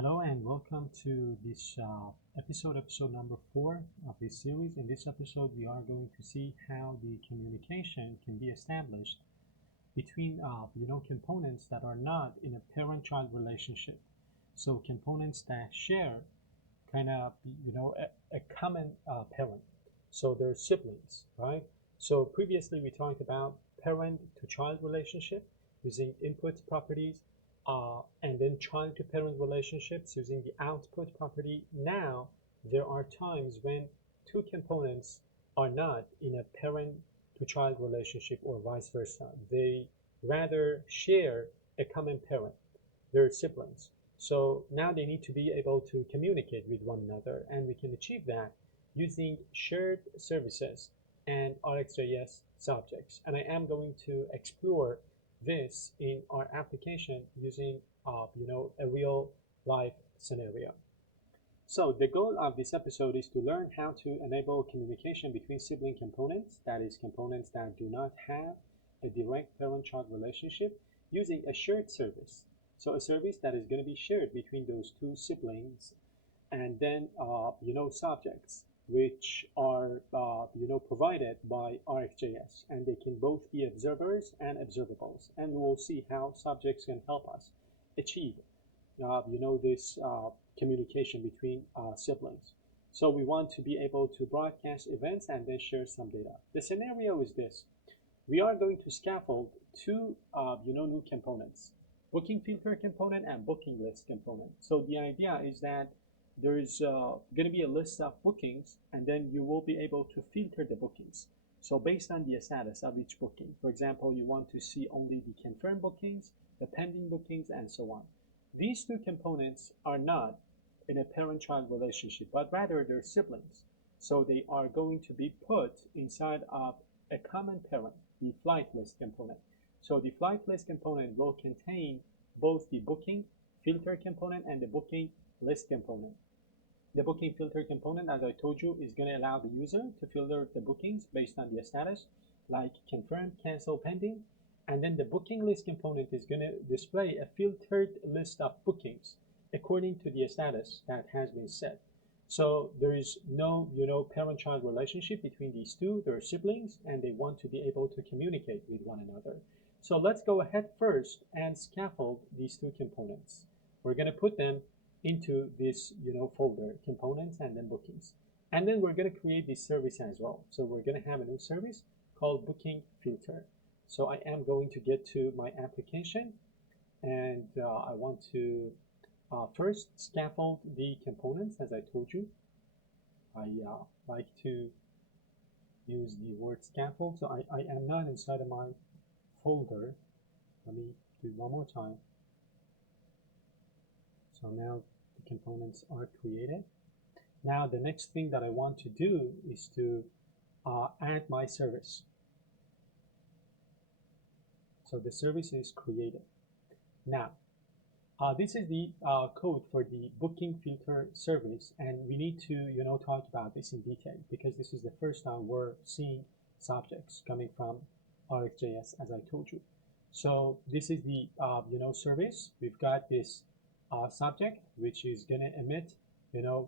Hello and welcome to this episode number 4 of this series. In this episode, we are going to see how the communication can be established between components that are not in a parent-child relationship. So components that share kind of a common parent. So they're siblings, right? So previously we talked about parent-to-child relationship using input properties. And then child to parent relationships using the output property. Now, there are times when two components are not in a parent to child relationship or vice versa. They rather share a common parent. They're siblings. So now they need to be able to communicate with one another, and we can achieve that using shared services and RxJS subjects. And I am going to explore this in our application using a real life scenario. So the goal of this episode is to learn how to enable communication between sibling components, that is components that do not have a direct parent-child relationship, using a shared service. So a service that is going to be shared between those two siblings, and then subjects which are provided by RxJS, and they can both be observers and observables, and we will see how subjects can help us achieve this communication between siblings. So we want to be able to broadcast events and then share some data. The scenario is this: we are going to scaffold two new components, booking filter component and booking list component. So the idea is that there's going to be a list of bookings, and then you will be able to filter the bookings. So based on the status of each booking, for example, you want to see only the confirmed bookings, the pending bookings, and so on. These two components are not in a parent-child relationship, but rather they're siblings. So they are going to be put inside of a common parent, the flight list component. So the flight list component will contain both the booking filter component and the booking list component. The booking filter component, as I told you, is going to allow the user to filter the bookings based on the status, like confirmed, cancel, pending. And then the booking list component is going to display a filtered list of bookings according to the status that has been set. So there is no parent-child relationship between these two. They're siblings, and they want to be able to communicate with one another. So let's go ahead first and scaffold these two components. We're going to put them into this folder, components and then bookings, and then we're going to create this service as well. So we're going to have a new service called booking filter. So I am going to get to my application, and I want to first scaffold the components. As I told you, I like to use the word scaffold. So I am not inside of my folder. Let me do one more time. So now the components are created. Now the next thing that I want to do is to add my service. So the service is created. Now this is the code for the booking filter service, and we need to talk about this in detail because this is the first time we're seeing subjects coming from RxJS, as I told you. So this is the service. We've got this subject which is going to emit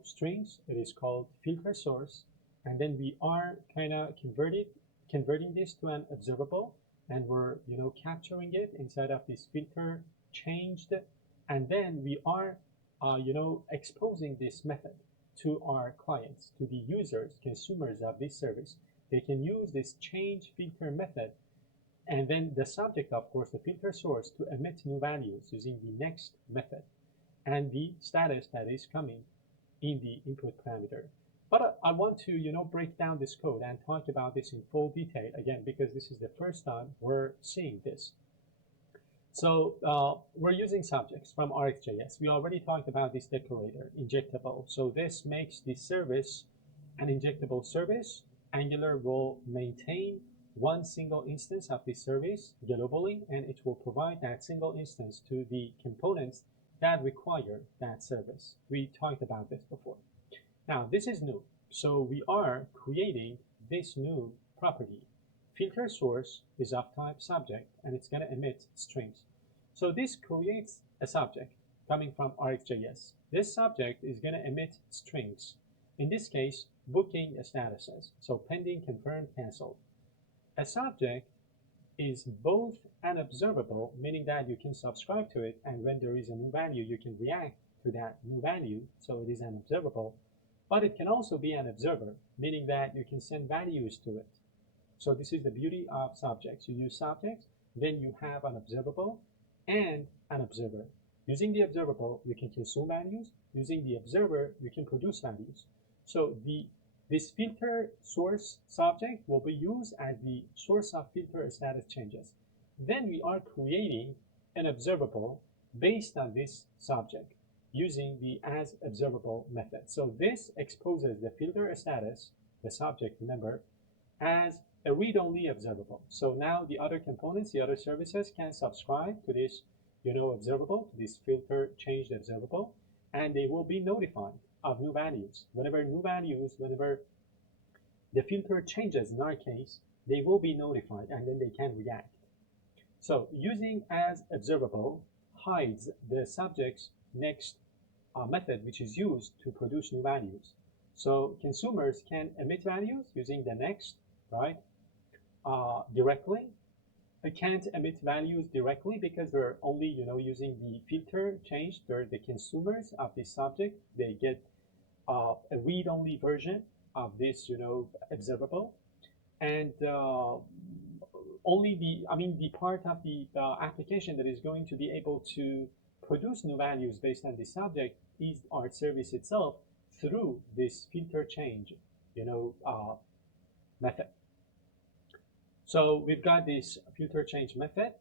strings. It is called filter source, and then we are kind of converting this to an observable, and we're capturing it inside of this filter changed, and then we are exposing this method to our clients, to the users, consumers of this service. They can use this change filter method, and then the subject, of course, the filter source, to emit new values using the next method and the status that is coming in the input parameter. But I want to break down this code and talk about this in full detail again, because this is the first time we're seeing this. So we're using subjects from RxJS. We already talked about this decorator, injectable. So this makes the service an injectable service. Angular will maintain one single instance of this service globally, and it will provide that single instance to the components that require that service. We talked about this before. Now this is new, so we are creating this new property. Filter source is of type subject, and it's going to emit strings. So this creates a subject coming from RxJS. This subject is going to emit strings. In this case, booking statuses. So pending, confirmed, canceled. A subject is both an observable, meaning that you can subscribe to it, and when there is a new value, you can react to that new value, so it is an observable. But it can also be an observer, meaning that you can send values to it. So this is the beauty of subjects. You use subjects, then you have an observable and an observer. Using the observable, you can consume values. Using the observer, you can produce values. So this filter source subject will be used as the source of filter status changes. Then we are creating an observable based on this subject using the asObservable method. So this exposes the filter status, the subject, remember, as a read-only observable. So now the other components, the other services can subscribe to this, observable, to this filter changed observable, and they will be notified of new values. Whenever the filter changes, in our case, they will be notified and then they can react. So using asObservable hides the subject's next method, which is used to produce new values. So consumers can emit values using the next, right, directly. They can't emit values directly because they're only, using the filter change. They're the consumers of this subject. They get a read-only version of this, observable, and only the part of the application that is going to be able to produce new values based on the subject is our service itself through this filter change, method. So we've got this filter change method.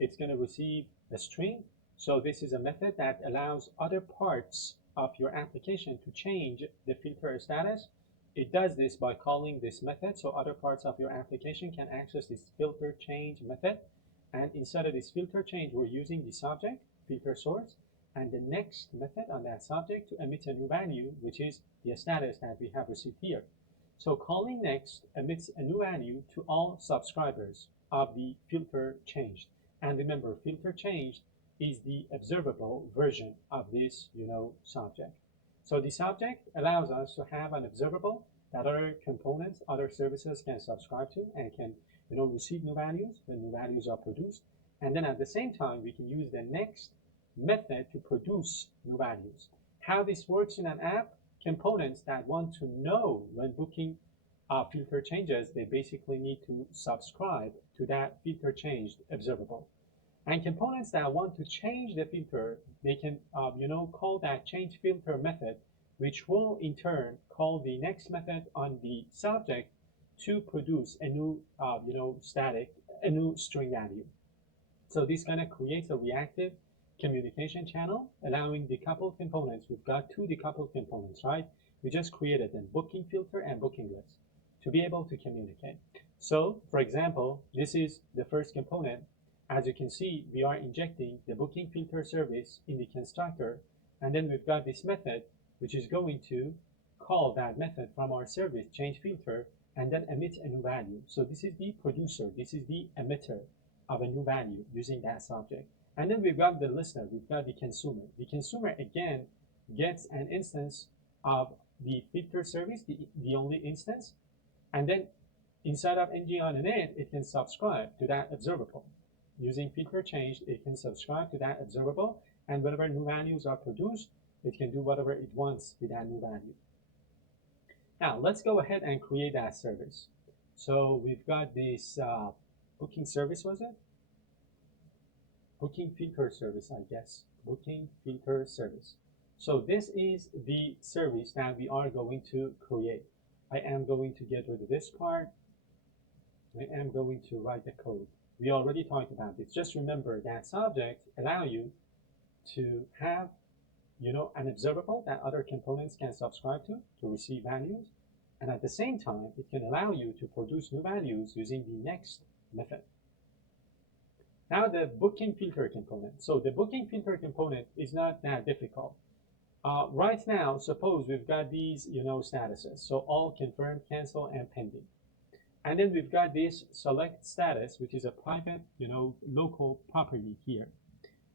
It's going to receive a string. So this is a method that allows other parts of your application to change the filter status. It does this by calling this method, so other parts of your application can access this filter change method. And inside of this filter change, we're using the subject, filter source, and the next method on that subject to emit a new value, which is the status that we have received here. So calling next emits a new value to all subscribers of the filter changed. And remember, filter changed is the observable version of this, subject. So the subject allows us to have an observable that other components, other services can subscribe to and can, receive new values when new values are produced. And then at the same time, we can use the next method to produce new values. How this works in an app, components that want to know when booking filter changes, they basically need to subscribe to that filter changed observable. And components that want to change the filter, they can, call that change filter method, which will in turn call the next method on the subject to produce a new, a new string value. So this kind of creates a reactive communication channel, allowing decoupled components. We've got two decoupled components, right? We just created them, booking filter and booking list, to be able to communicate. So, for example, this is the first component. As you can see, we are injecting the booking filter service in the constructor, and then we've got this method, which is going to call that method from our service, change filter, and then emit a new value. So this is the producer, this is the emitter of a new value using that subject. And then we've got the listener, we've got the consumer. The consumer, again, gets an instance of the filter service, the only instance, and then inside of ng on init, it can subscribe to that observable. Using filter change, it can subscribe to that observable, and whenever new values are produced, it can do whatever it wants with that new value. Now, let's go ahead and create that service. So we've got this booking service, was it? Booking filter service, I guess. Booking filter service. So this is the service that we are going to create. I am going to get rid of this part. I am going to write the code. We already talked about this. Just remember that subjects allow you to have, an observable that other components can subscribe to receive values. And at the same time, it can allow you to produce new values using the next method. Now the booking filter component. So the booking filter component is not that difficult. Right now, suppose we've got these, statuses. So all confirmed, cancel, and pending. And then we've got this select status, which is a private, local property here.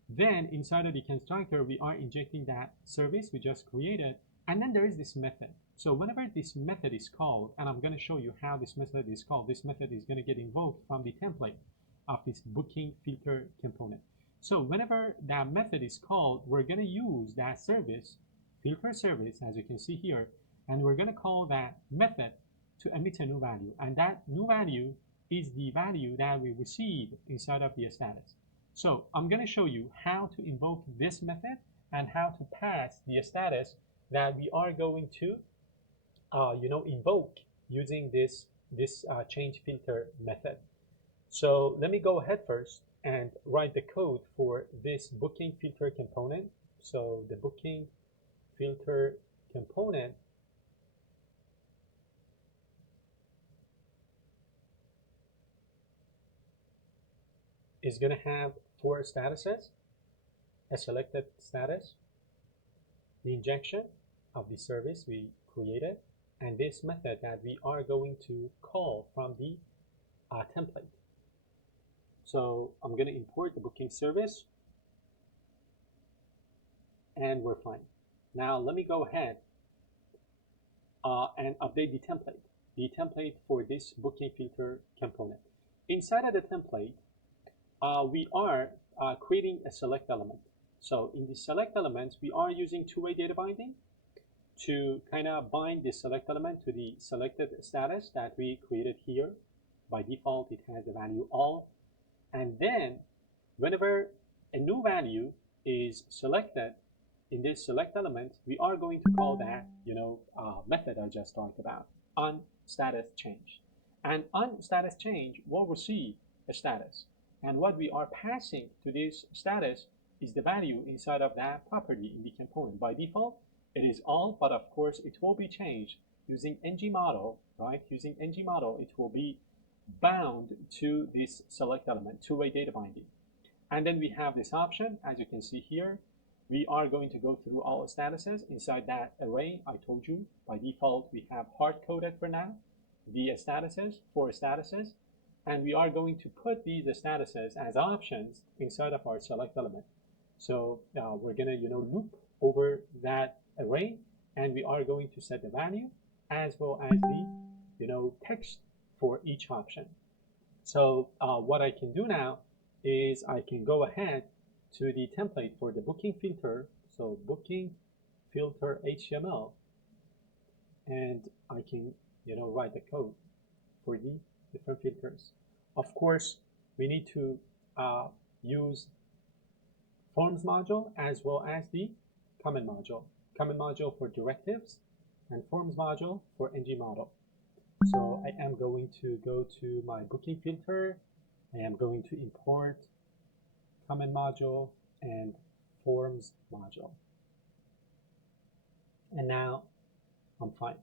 Then inside of the constructor, we are injecting that service we just created. And then there is this method. So whenever this method is called, and I'm going to show you how this method is called, this method is going to get invoked from the template of this booking filter component. So whenever that method is called, we're going to use that service, filter service, as you can see here, and we're going to call that method to emit a new value. And that new value is the value that we receive inside of the status. So I'm going to show you how to invoke this method and how to pass the status that we are going to invoke using this change filter method. So let me go ahead first and write the code for this booking filter component. So the booking filter component is going to have 4 statuses: a selected status, the injection of the service we created, and this method that we are going to call from the template. So I'm going to import the booking service, and we're fine. Now let me go ahead and update the template for this booking filter component. Inside of the template, we are creating a select element. So in the select elements, we are using two-way data binding to kind of bind the select element to the selected status that we created here. By default, it has the value all. And then whenever a new value is selected in this select element, we are going to call that method I just talked about, onStatusChange. And onStatusChange will receive a status. And what we are passing to this status is the value inside of that property in the component. By default, it is all, but of course it will be changed using ng model, right? Using ng model, it will be bound to this select element, two-way data binding. And then we have this option, as you can see here. We are going to go through all statuses inside that array. I told you by default we have hard-coded for now the statuses, 4 statuses, and we are going to put these statuses as options inside of our select element. So we're going to loop over that array, and we are going to set the value as well as the text for each option. So what I can do now is I can go ahead to the template for the booking filter, so booking filter HTML, and I can write the code for the different filters. Of course, we need to use forms module as well as the comment module for directives, and forms module for ng model. So I am going to go to my booking filter. I am going to import comment module and forms module. And now I'm fine.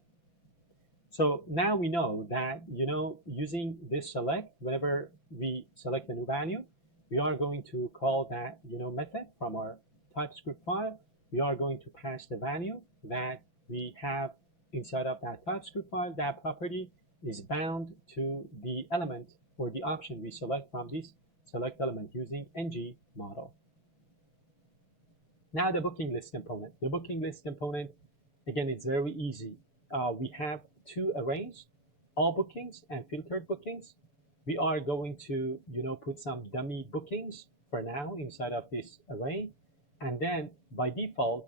So now we know that, using this select, whenever we select a new value, we are going to call that, method from our TypeScript file. We are going to pass the value that we have inside of that TypeScript file. That property is bound to the element or the option we select from this select element using ng model. Now the booking list component. The booking list component, again, it's very easy. We have 2 arrays, all bookings and filtered bookings. We are going to put some dummy bookings for now inside of this array, and then by default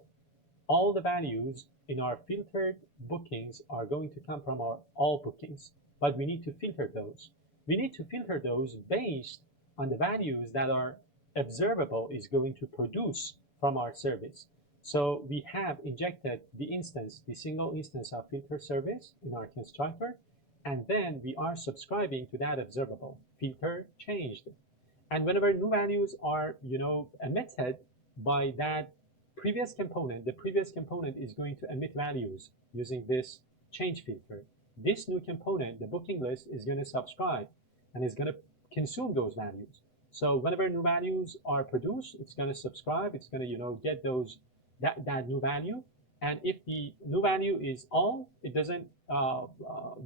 all the values in our filtered bookings are going to come from our all bookings, but we need to filter those. We need to filter those based on the values that our observable is going to produce from our service. So we have injected the single instance of filter service in our constructor, and then we are subscribing to that observable, filter changed. And whenever new values are emitted by that previous component, the previous component is going to emit values using this change filter. This new component, the booking list, is going to subscribe and is going to consume those values. So whenever new values are produced, it's going to subscribe, it's going to get that new value. And if the new value is all, it doesn't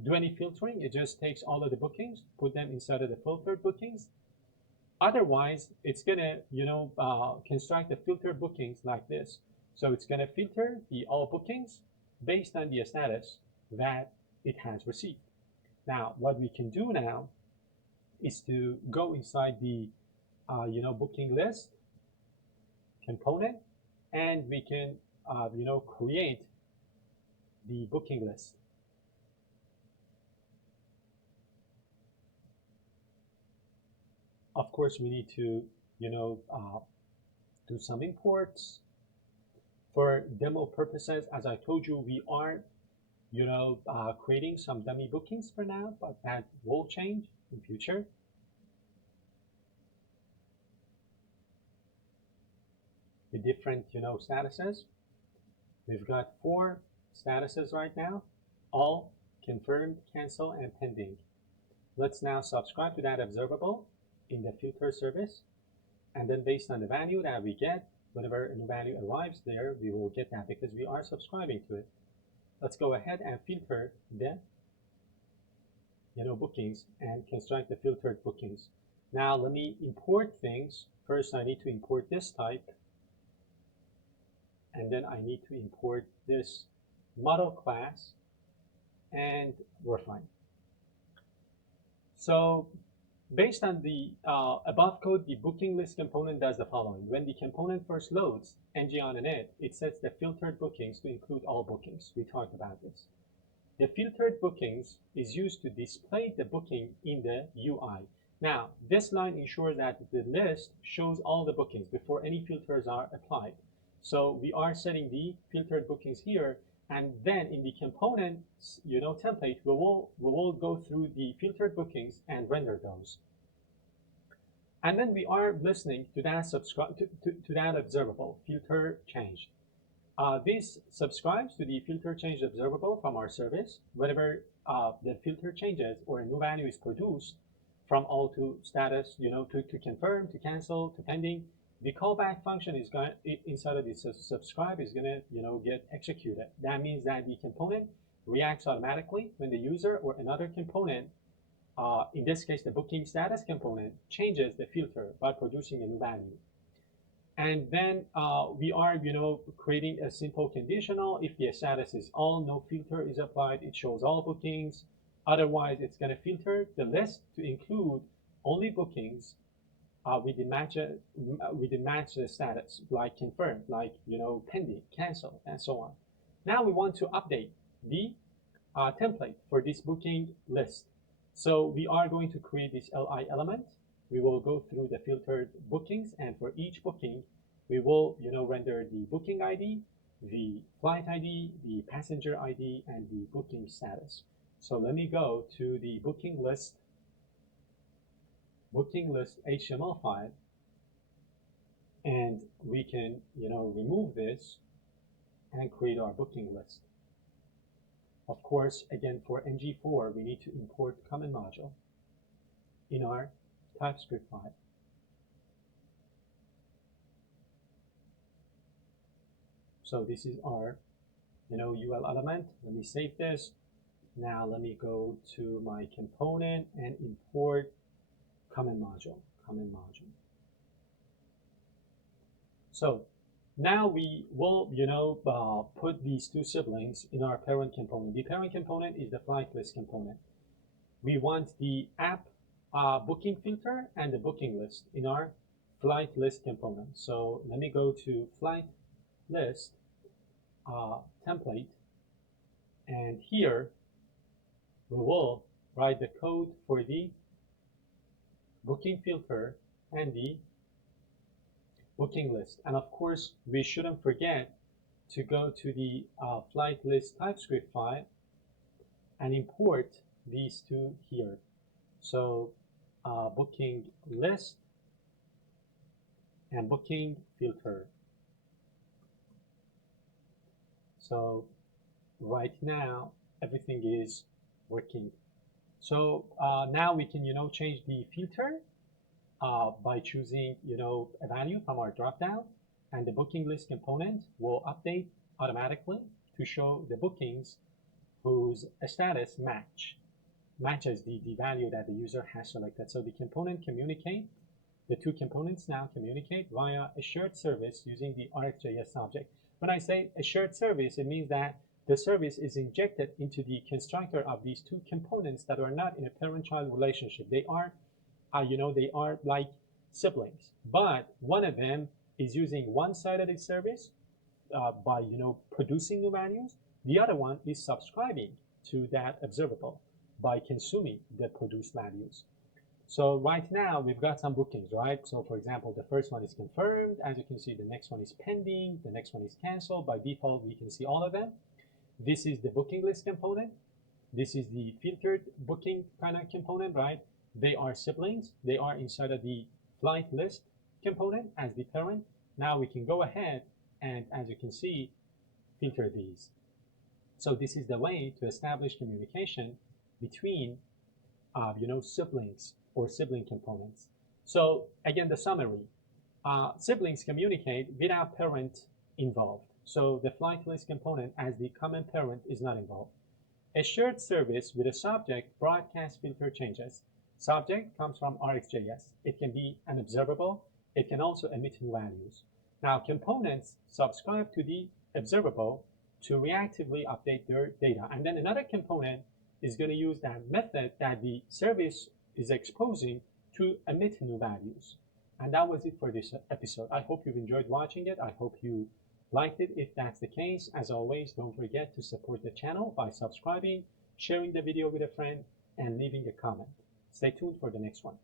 do any filtering. It just takes all of the bookings, put them inside of the filtered bookings, Otherwise, it's gonna, construct the filter bookings like this. So it's gonna filter the all bookings based on the status that it has received. Now, what we can do now is to go inside the, booking list component, and we can, create the booking list. Of course, we need to, do some imports. For demo purposes, as I told you, we are, creating some dummy bookings for now, but that will change in future. The different, statuses. We've got 4 statuses right now, all confirmed, cancel, and pending. Let's now subscribe to that observable in the filter service, and then based on the value that we get, whenever a new value arrives there, we will get that because we are subscribing to it. Let's go ahead and filter the, bookings and construct the filtered bookings. Now let me import things. First, I need to import this type, and then I need to import this model class, and we're fine. So based on the above code, the booking list component does the following. When the component first loads ng on init, it sets the filtered bookings to include all bookings. We talked about this. The filtered bookings is used to display the booking in the UI. Now, this line ensures that the list shows all the bookings before any filters are applied. So we are setting the filtered bookings here, and then in the component, template, we will go through the filtered bookings and render those. And then we are listening to that to that observable filter change. This subscribes to the filter change observable from our service. Whenever the filter changes or a new value is produced from all to status, to confirm, to cancel, to pending, the callback function is going inside of the subscribe is going to get executed. That means that the component reacts automatically when the user or another component, in this case the booking status component, changes the filter by producing a new value. And then we are creating a simple conditional. If the status is all, no filter is applied, it shows all bookings. Otherwise, it's going to filter the list to include only bookings with the match status, like confirmed, like pending, cancel, and so on. Now we want to update the template for this booking list. So we are going to create this li element. We will go through the filtered bookings, and for each booking, we will render the booking ID, the flight ID, the passenger ID, and the booking status. So let me go to the booking list HTML file, and we can remove this and create our booking list. Of course, again, for ng4, we need to import common module in our TypeScript file. So this is our UL element. Let me save this. Now let me go to my component and import common module. So now we will put these 2 siblings in our parent component. The parent component is the flight list component. We want the app booking filter and the booking list in our flight list component. So let me go to flight list template, and here we will write the code for the booking filter and the booking list. And of course, we shouldn't forget to go to the flight list TypeScript file and import these 2 here. So booking list and booking filter. So right now, everything is working. So now we can change the filter by choosing a value from our dropdown, and the booking list component will update automatically to show the bookings whose status matches the value that the user has selected. So the component communicates The two components now communicate via a shared service using the RxJS object. When I say a shared service, it means that the service is injected into the constructor of these two components that are not in a parent-child relationship. They are, they are like siblings, but one of them is using one side of the service by, producing new values. The other one is subscribing to that observable by consuming the produced values. So right now we've got some bookings, right? So for example, the first one is confirmed. As you can see, the next one is pending. The next one is canceled. By default, we can see all of them. This is the booking list component. This is the filtered booking kind of component, right? They are siblings. They are inside of the flight list component as the parent. Now we can go ahead and, as you can see, filter these. So this is the way to establish communication between, siblings or sibling components. So again, the summary. Siblings communicate without parent involved. So the flight list component as the common parent is not involved. A shared service with a subject broadcasts filter changes. Subject comes from RxJS. It can be an observable. It can also emit new values. Now components subscribe to the observable to reactively update their data. And then another component is going to use that method that the service is exposing to emit new values. And that was it for this episode. I hope you've enjoyed watching it. I hope you liked it. If that's the case, as always, don't forget to support the channel by subscribing, sharing the video with a friend, and leaving a comment. Stay tuned for the next one.